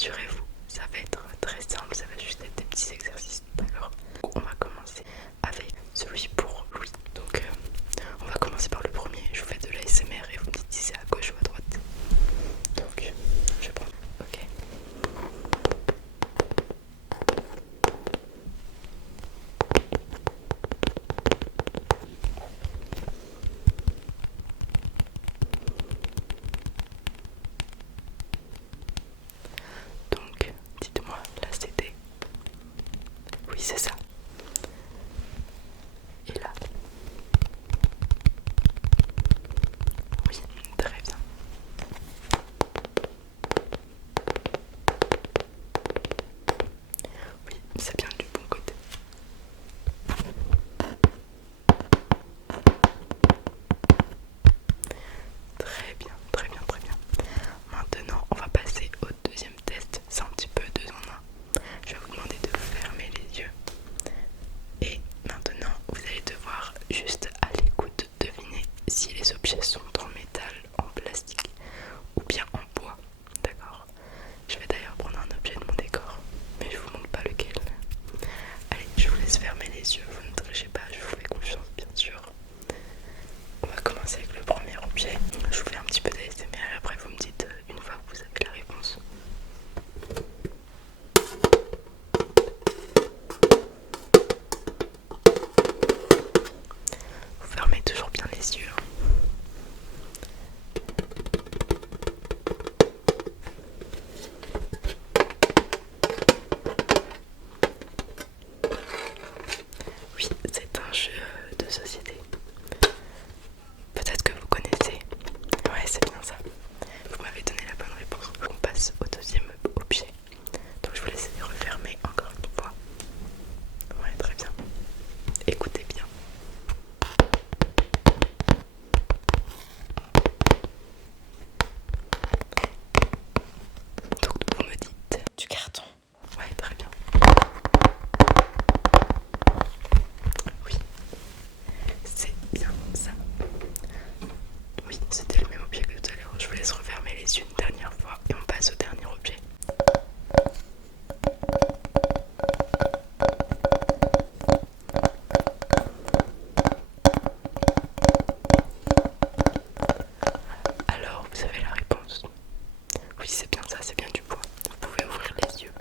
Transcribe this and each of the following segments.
rassurez-vous, ça va être très simple, ça va juste être des petits exercices, d'accord? On va commencer avec celui pour Louis. Donc on va commencer par le premier, je vous fais de l'ASMR et vous me dites si c'est à gauche ou à droite. Donc je prends, ok. Donc dites-moi, là c'était, oui c'est ça. Et là, oui, très bien. Oui, c'est bien du bon côté. Très bien, très bien, très bien. Maintenant, on va passer au deuxième test. C'est un petit peu deux en un. Je vais vous demander de fermer les yeux. Et maintenant, vous allez devoir juste à l'écoute deviner si les objets sont en métal, en plastique ou bien en bois. D'accord? Je vais d'ailleurs prendre un objet de mon décor, mais je vous montre pas lequel. Allez, je vous laisse fermer les yeux, vous ne trichez pas, je vous fais confiance bien sûr. On va commencer avec le premier objet. Je vous fais un petit peu d'ASMR et après vous me dites une fois que vous avez la réponse. Vous fermez toujours bien les yeux. Oui, c'est un jeu de société. Peut-être que vous connaissez. Ouais, c'est bien ça. Vous m'avez donné la bonne réponse. On passe au deuxième objet. Donc je vous laisse refermer encore une fois. Ouais, très bien. Écoutez bien. Donc vous me dites du carton. Ouais, très bien. Oui, c'est bien ça. Oui, c'était le même objet que tout à l'heure. Je vous laisse refermer les yeux une dernière fois et on passe au dernier objet. Alors, vous avez la réponse. Oui, c'est bien ça, c'est bien du bois. Vous pouvez ouvrir les yeux.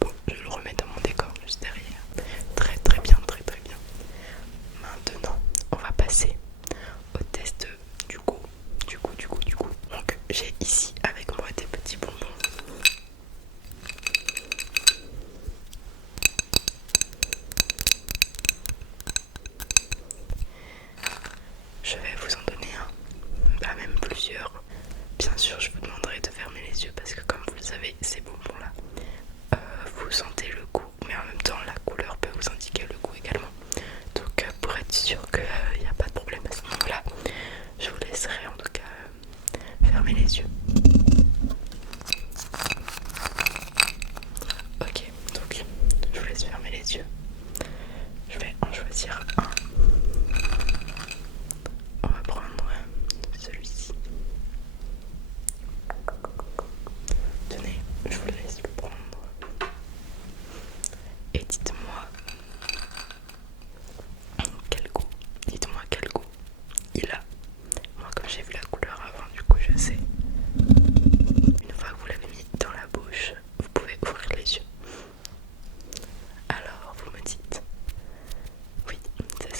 Bon, je le remets dans mon décor juste derrière. Très très bien, très très bien. Maintenant, on va passer au test du goût. Donc, j'ai ici avec moi des petits bonbons. Je vais vous en donner un, bah même plusieurs. Bien sûr, je vous demanderai de fermer les yeux parce que comme vous le savez, ces bonbons-là, vous sentez le goût, mais en même temps, la couleur peut vous indiquer le goût également. Donc, pour être sûr qu'il n'y a pas de problème à ce moment-là, je vous laisserai en tout cas fermer les yeux. Ok, donc je vous laisse fermer les yeux. Je vais en choisir un. On va prendre celui-ci. Tenez, je vous laisse le prendre. Et dites-moi quel goût. Dites-moi quel goût il a. Moi, comme j'ai vu la couleur avant, du coup, je sais. Une fois que vous l'avez mis dans la bouche, vous pouvez ouvrir les yeux. Alors, vous me dites. Oui, c'est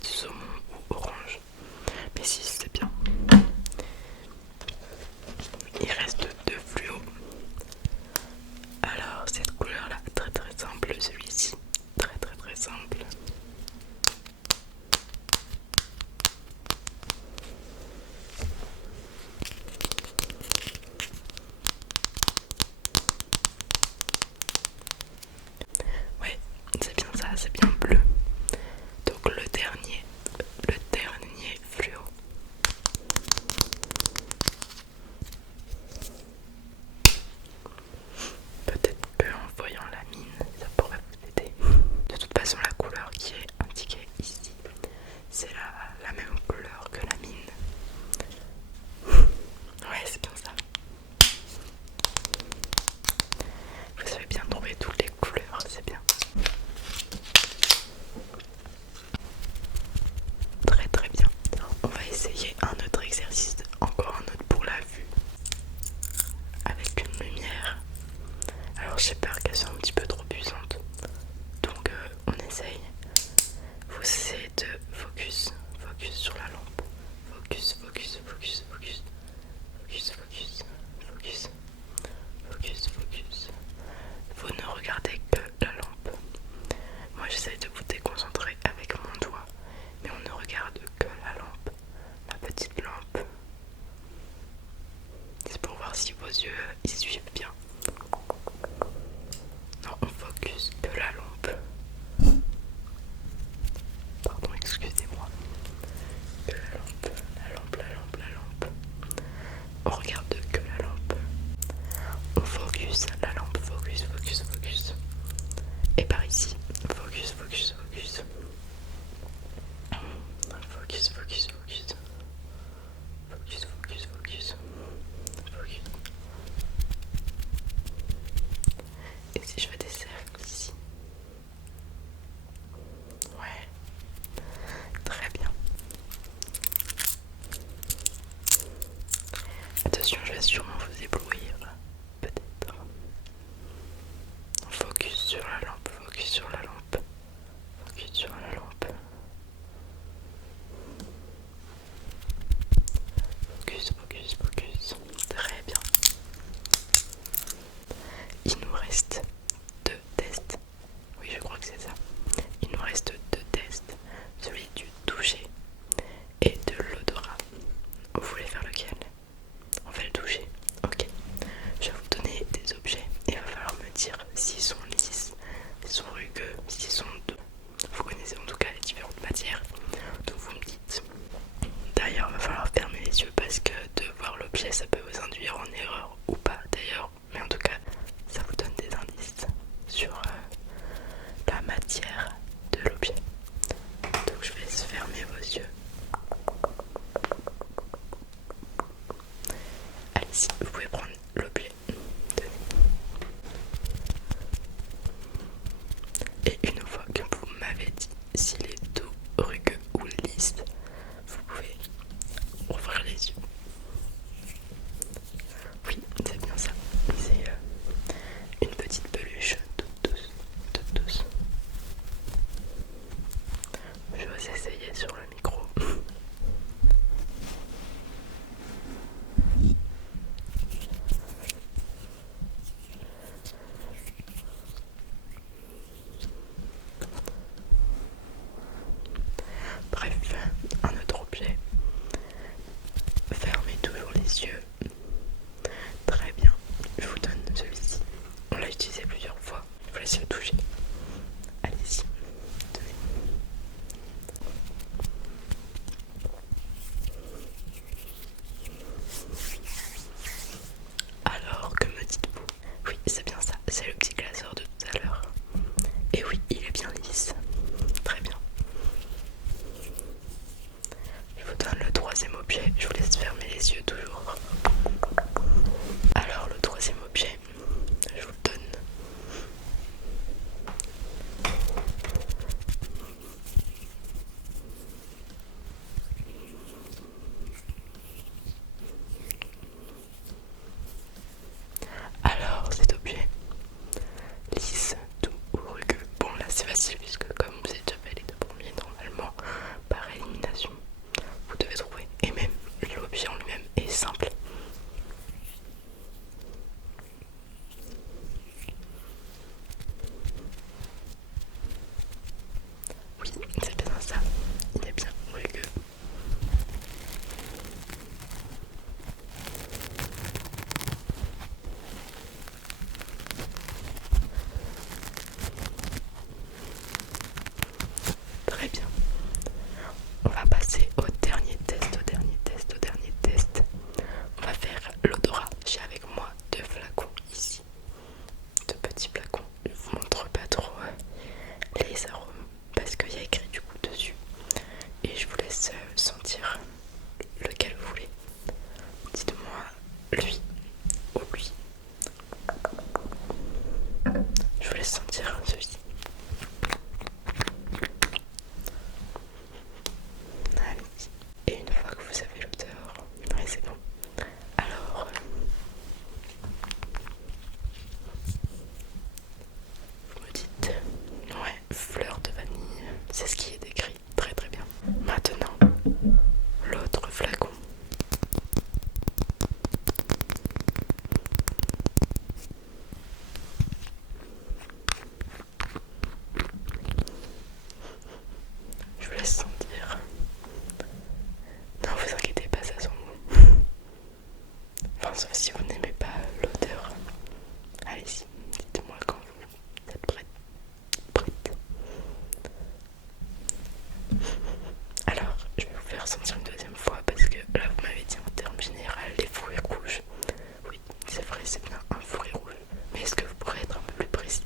être saumon ou orange. Mais si, c'est bien. Il reste deux fluos. Alors cette couleur là, très très simple, celui-ci, très très très simple. Ouais, c'est bien ça, c'est bien bleu. Donc le dernier fluo. Peut-être qu'en voyant la mine, ça pourrait vous aider. De toute façon, la couleur qui est indiquée ici, c'est la même couleur que la mine. Ouais, c'est bien ça. Vous avez bien trouvé toutes les couleurs, c'est bien. Très très bien. On va essayer un autre exercice, encore un autre pour la vue. Avec une lumière. Alors j'ai peur qu'elle soit un petit peu trop puissante. Donc on essaye. Vous essayez de focus sur la lampe. Focus. Vous ne regardez que la lampe. Moi j'essaie de vous déconcentrer avec mon doigt, mais on ne regarde que la lampe, la petite lampe. C'est pour voir si vos yeux y suivent bien. Non, on focus que la lampe. Pardon, excusez-moi. Que la lampe. On regarde que la lampe. On focus la lampe, focus. Et par ici, focus. Focus. Et si je fais des cercles ici? Ouais, très bien. Attention, je vais sûrement vous éblouir, peut-être. Focus sur la lampe. ressentir une deuxième fois parce que là vous m'avez dit en termes général les fruits rouges. Oui, c'est vrai, c'est bien un fruit rouge. Mais est-ce que vous pourrez être un peu plus précis?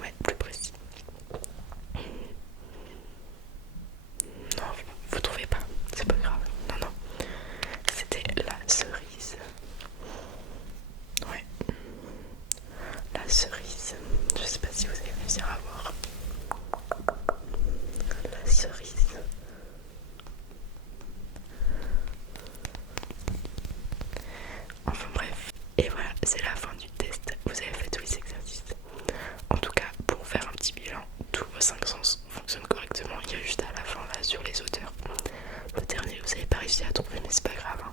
Ouais, plus précis. Non, vous trouvez pas, c'est pas grave. Non, non, c'était la cerise. Ouais, la cerise. Je sais pas si vous allez réussir à voir. La cerise. Enfin bref. Et voilà, c'est la fin du test. Vous avez fait tous les exercices. En tout cas, pour faire un petit bilan, tous vos 5 sens fonctionnent correctement. Il y a juste à la fin là sur les auteurs. Le dernier, vous n'avez pas réussi à trouver, mais c'est pas grave. Hein.